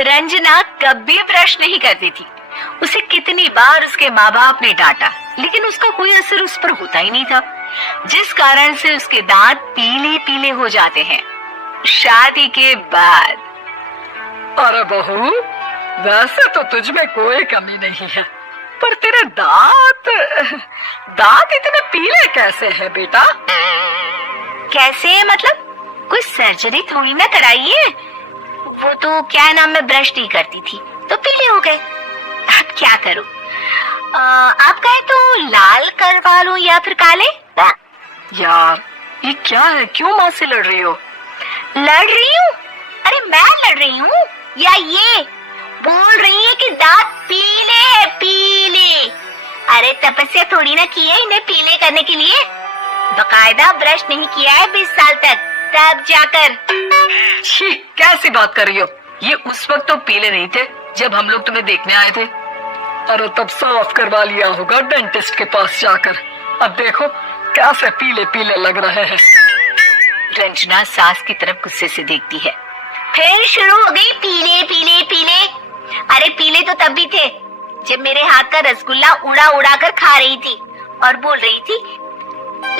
रंजना कभी ब्रश नहीं करती थी। उसे कितनी बार उसके माँ बाप ने डांटा, लेकिन उसका कोई असर उस पर होता ही नहीं था, जिस कारण से उसके दांत पीले पीले हो जाते हैं। शादी के बाद। अरे बहू, वैसे तो तुझ में कोई कमी नहीं है, पर तेरे दांत इतने पीले कैसे हैं बेटा? कैसे मतलब? कोई सर्जरी थोड़ी ना कराई है। वो तो क्या नाम, मैं ब्रश नहीं करती थी तो पीले हो गए। अब क्या करूं? आप कहें तो लाल करवा लूं या फिर काले? यार ये क्या है, क्यों माँ से लड़ रही हो? लड़ रही हूँ? अरे मैं लड़ रही हूँ या ये बोल रही है कि दांत पीले है, पीले। अरे तपस्या थोड़ी ना की है इन्हें पीले करने के लिए। बकायदा ब्रश नहीं किया है 20 साल तक, तब जाकर। छी, कैसी बात कर रही हो? ये उस वक्त तो पीले नहीं थे जब हम लोग तुम्हें देखने आए थे। अरे तब साफ करवा लिया होगा डेंटिस्ट के पास जाकर। अब देखो कैसे पीले पीले लग रहे हैं। रंजना सास की तरफ गुस्से से देखती है। फिर शुरू हो गई पीले पीले पीले। अरे पीले तो तब भी थे जब मेरे हाथ का रसगुल्ला उड़ा उड़ा कर खा रही थी और बोल रही थी,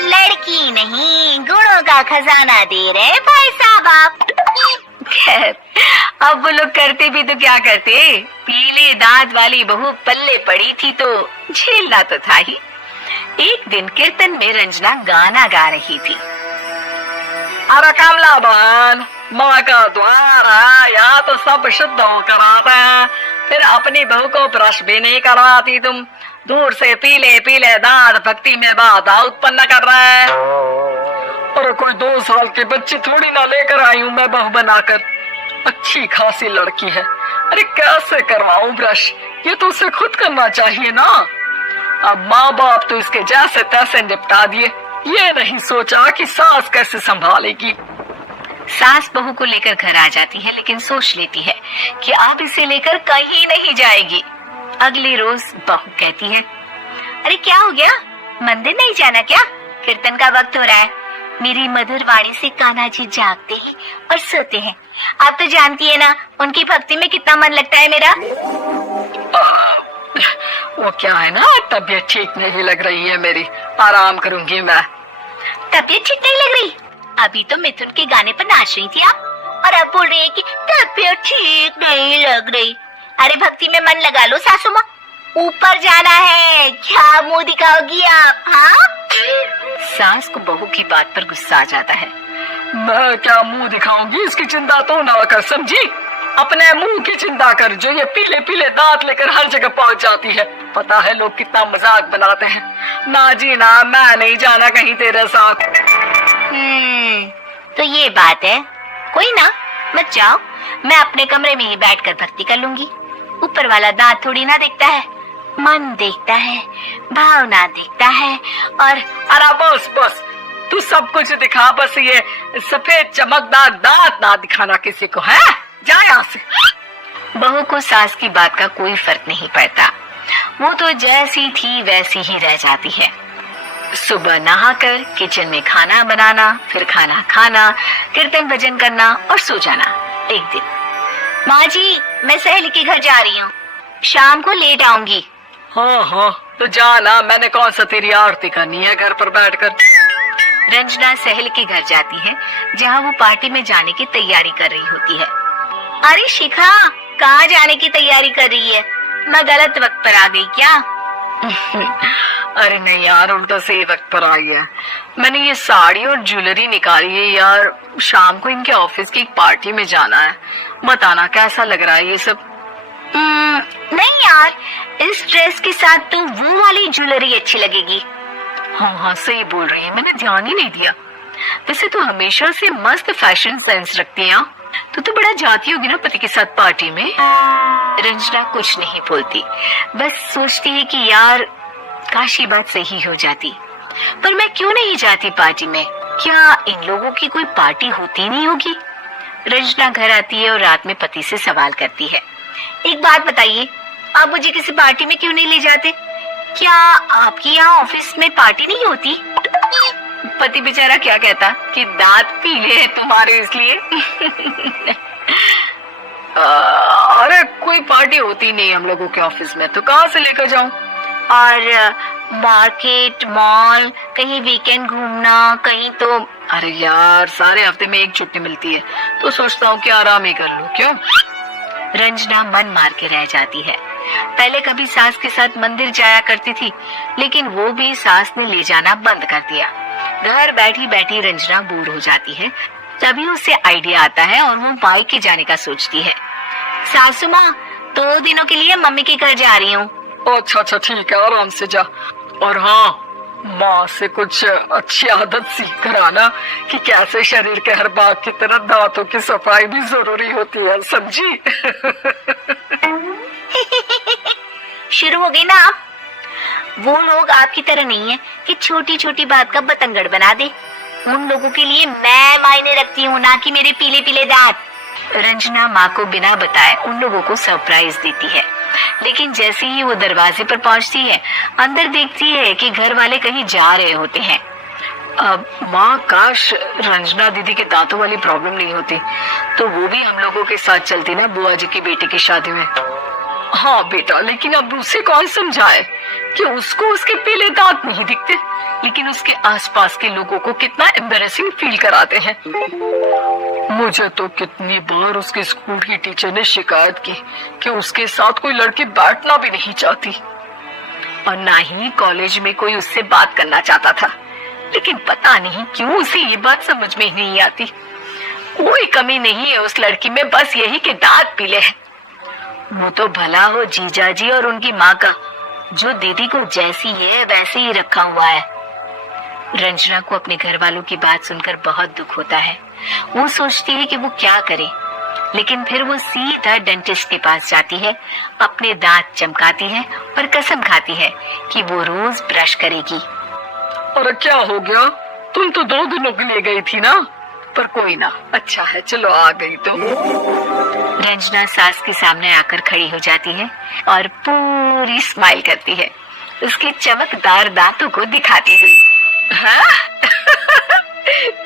लड़की नहीं गुणों का खजाना दे रहे भाई साहब आप। खैर, अब वो लोग करते भी तो क्या करते, पीले दांत वाली बहू पल्ले पड़ी थी तो झेलना तो था ही। एक दिन कीर्तन में रंजना गाना गा रही थी। अरे कमला बहन, माँ का द्वार है, यहाँ तो सब शुद्ध होकर आते हैं, फिर अपनी बहू को ब्रश भी नहीं करवाती तुम। दूर से पीले पीले दांत भक्ति में बाधा उत्पन्न कर रहे हैं। अरे कोई 2 साल की बच्ची थोड़ी ना लेकर आई हूँ मैं बहू बनाकर। अच्छी खासी लड़की है, अरे कैसे करवाऊं ब्रश? ये तो उसे खुद करना चाहिए ना। अब माँ बाप तो इसके जैसे तैसे निपटा दिए, ये नहीं सोचा कि सास कैसे संभालेगी। सास बहू को लेकर घर आ जाती है, लेकिन सोच लेती है कि अब इसे लेकर कहीं नहीं जाएगी। अगले रोज बहू कहती है, अरे क्या हो गया, मंदिर नहीं जाना क्या? कीर्तन का वक्त हो रहा है। मेरी मधुर वाणी से कान्हा जी जागते हैं और सोते हैं। आप तो जानती है ना उनकी भक्ति में कितना मन लगता है मेरा। वो क्या है ना, तबीयत ठीक नहीं लग रही है मेरी, आराम करूंगी मैं। तबीयत ठीक नहीं लग रही? अभी तो मिथुन के गाने पर नाच रही थी आप, और अब बोल रही है कि तबीयत ठीक नहीं लग रही। अरे भक्ति में मन लगा लो सासू माँ, ऊपर जाना है, क्या मुंह दिखाओगी आप? हाँ? सास को बहू की बात पर गुस्सा आ जाता है। मैं क्या मुंह दिखाऊंगी, इसकी चिंता तो ना कर, समझी? अपने मुंह की चिंता कर, जो ये पीले पीले दांत लेकर हर जगह पहुंच जाती है। पता है लोग कितना मजाक बनाते हैं। ना जी ना, मैं नहीं जाना कहीं तेरे साथ। तो ये बात है, कोई ना, मत जाओ, मैं अपने कमरे में ही बैठकर भक्ति कर लूंगी। ऊपर वाला दांत थोड़ी ना देखता है, मन देखता है, भावना देखता है। और अरे बस बस, तू सब कुछ दिखा, बस ये सफेद चमकदार दांत ना दिखाना किसी को, है? जा यहाँ से। बहू को सास की बात का कोई फर्क नहीं पड़ता, वो तो जैसी थी वैसी ही रह जाती है। सुबह नहाकर किचन में खाना बनाना, फिर खाना खाना, कीर्तन भजन करना और सो जाना। एक दिन, माँ जी मैं सहेली के घर जा रही हूँ, शाम को लेट आऊंगी। हाँ हाँ तो जाना, मैंने कौन सा तेरी आरती करनी है घर पर बैठकर। रंजना सहेली के घर जाती है, जहाँ वो पार्टी में जाने की तैयारी कर रही होती है। अरे शिखा, कहाँ जाने की तैयारी कर रही है? मैं गलत वक्त पर आ गई क्या? अरे नहीं यार, उल्टा सही वक्त पर आई है। मैंने ये साड़ी और ज्वेलरी निकाली है यार, शाम को इनके ऑफिस की एक पार्टी में जाना है। बताना कैसा लग रहा है ये सब? नहीं यार, इस ड्रेस के साथ तो वो वाली ज्वेलरी अच्छी लगेगी। हाँ हाँ सही बोल रही है, मैंने ध्यान ही नहीं दिया। वैसे तो हमेशा से मस्त फैशन सेंस रखती है। तो बड़ा जाती होगी ना पति के साथ पार्टी में। रंजना कुछ नहीं बोलती, बस सोचती है कि यार काश ये बात सही हो जाती, पर मैं क्यों नहीं जाती पार्टी में? क्या इन लोगों की कोई पार्टी होती नहीं होगी? रंजना घर आती है और रात में पति से सवाल करती है, एक बात बताइए, आप मुझे किसी पार्टी में क्यों नहीं ले जाते? क्या आपके यहाँ ऑफिस में पार्टी नहीं होती? पति बेचारा क्या कहता कि दांत पीले हैं तुम्हारे इसलिए। कोई पार्टी होती नहीं हम लोगों के ऑफिस में, तो कहाँ से लेकर जाऊं? और मार्केट, मॉल, कहीं वीकेंड घूमना, कहीं तो। अरे यार, सारे हफ्ते में एक छुट्टी मिलती है, तो सोचता हूँ कि आराम ही कर लूं। क्यों? रंजना मन मार के रह जाती है। पहले कभी सास के साथ मंदिर जाया करती थी, लेकिन वो भी सास ने ले जाना बंद कर दिया। घर बैठी बैठी रंजना बोर हो जाती है। तभी उसे आइडिया आता है और वो मायके जाने का सोचती है। सासू माँ, 2 दिनों के लिए मम्मी के घर जा रही हूँ। अच्छा अच्छा, ठीक है, आराम से जा। और हाँ, माँ से कुछ अच्छी आदत सीख कर आना कि कैसे शरीर के हर भाग की तरह दांतों की सफाई भी जरूरी होती है, समझी? शुरू हो गई ना आप? वो लोग आपकी तरह नहीं है कि छोटी छोटी बात का बतंगड़ बना दे। उन लोगों के लिए मैं मायने रखती हूँ, ना कि मेरे पीले पीले दांत। रंजना माँ को बिना बताए उन लोगों को सरप्राइज देती है, लेकिन जैसे ही वो दरवाजे पर पहुंचती है, अंदर देखती है कि घर वाले कहीं जा रहे होते हैं। अब माँ, काश रंजना दीदी के दांतों वाली प्रॉब्लम नहीं होती, तो वो भी हम लोगों के साथ चलती ना बुआ जी की बेटी की शादी में। हाँ बेटा, लेकिन अब उसे कौन समझाए कि उसको उसके पीले दांत नहीं दिखते, लेकिन उसके आसपास के लोगों को कितना एम्बैरेसिंग फील कराते हैं। मुझे तो कितनी बार उसके स्कूल की टीचर ने शिकायत की कि उसके साथ कोई लड़की बैठना भी नहीं चाहती, और ना ही कॉलेज में कोई उससे बात करना चाहता था। लेकिन पता नहीं क्यों उसे ये बात समझ में ही नहीं आती। कोई कमी नहीं है उस लड़की में, बस यही कि दांत पीले हैं। वो तो भला हो जीजा जी और उनकी माँ का, जो दीदी को जैसी है वैसे ही रखा हुआ है। रंजना को अपने घर वालों की बात सुनकर बहुत दुख होता है। वो सोचती है कि वो क्या करे, लेकिन फिर वो सीधा डेंटिस्ट के पास जाती है, अपने दांत चमकाती है और कसम खाती है कि वो रोज ब्रश करेगी। अरे क्या हो गया? तुम तो 2 दिनों के लिए गई थी ना? पर कोई ना, अच्छा है, चलो आ गई तो। रंजना सास के सामने आकर खड़ी हो जाती है और पूरी स्माइल करती है, उसके चमकदार दांतों को दिखाती हुई।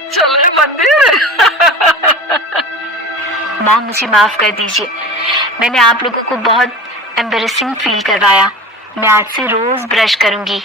चले मंदिर। माँ, मुझे माफ कर दीजिए, मैंने आप लोगों को बहुत एम्बैरेसिंग फील करवाया। मैं आज से रोज ब्रश करूंगी।